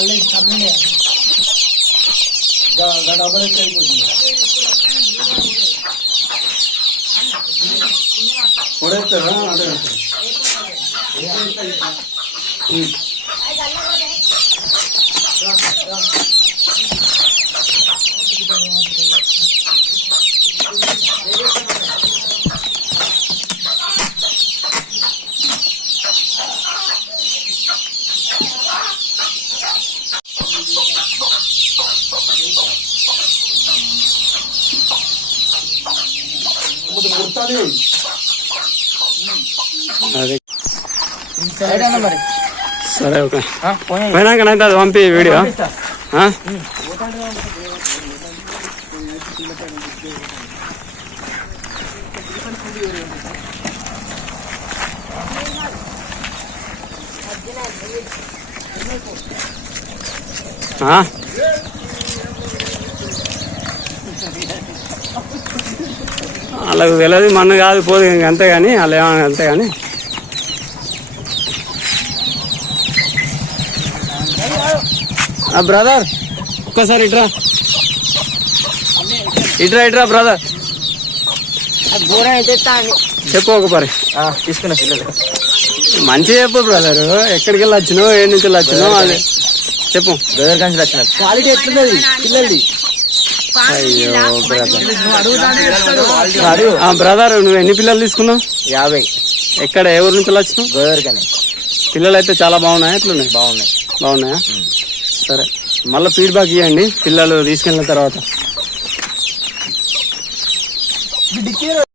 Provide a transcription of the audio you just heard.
डालने के सामने नहीं आया गड़ा कई को दिया थोड़े पे हाँ ठीक అన్న మరి సరే ఓకే. పోయినాకనైతే అది పంపి వీడియో. ఆ? వాళ్ళకు తెలియదు మన్ను కాదు పోదు ఇంక అంతే కానీ వాళ్ళు ఏమన్నా అంతే కానీ ఆ బ్రదర్ ఒక్కసారి ఇట్రా. ఇట్రా ఇట్రా బ్రదర్. చెప్పు ఒక పరి తీసుకున్నా పిల్లలు మంచి చెప్పు బ్రదర్ ఎక్కడికి వెళ్ళి వచ్చినావు ఏ నుంచి వెళ్ళి వచ్చినావు అది. చెప్పు. గదర్ గంజ్ వచ్చిన. క్వాలిటీ ఎట్లున్నది? పిల్లలది. అయ్యో బ్రదర్. నువ్వు ఎన్ని పిల్లలు తీసుకున్నావు? యాభై. ఎక్కడ ఏ ఊరు నుంచి వచ్చినావు? గోదర్ కానీ పిల్లలు అయితే చాలా బాగున్నాయి ఎట్లున్నాయి బాగున్నాయి. బాగున్నాయా? సరే. మళ్ళీ ఫీడ్బ్యాక్ ఇవ్వండి పిల్లలు తీసుకెళ్ళిన తర్వాత.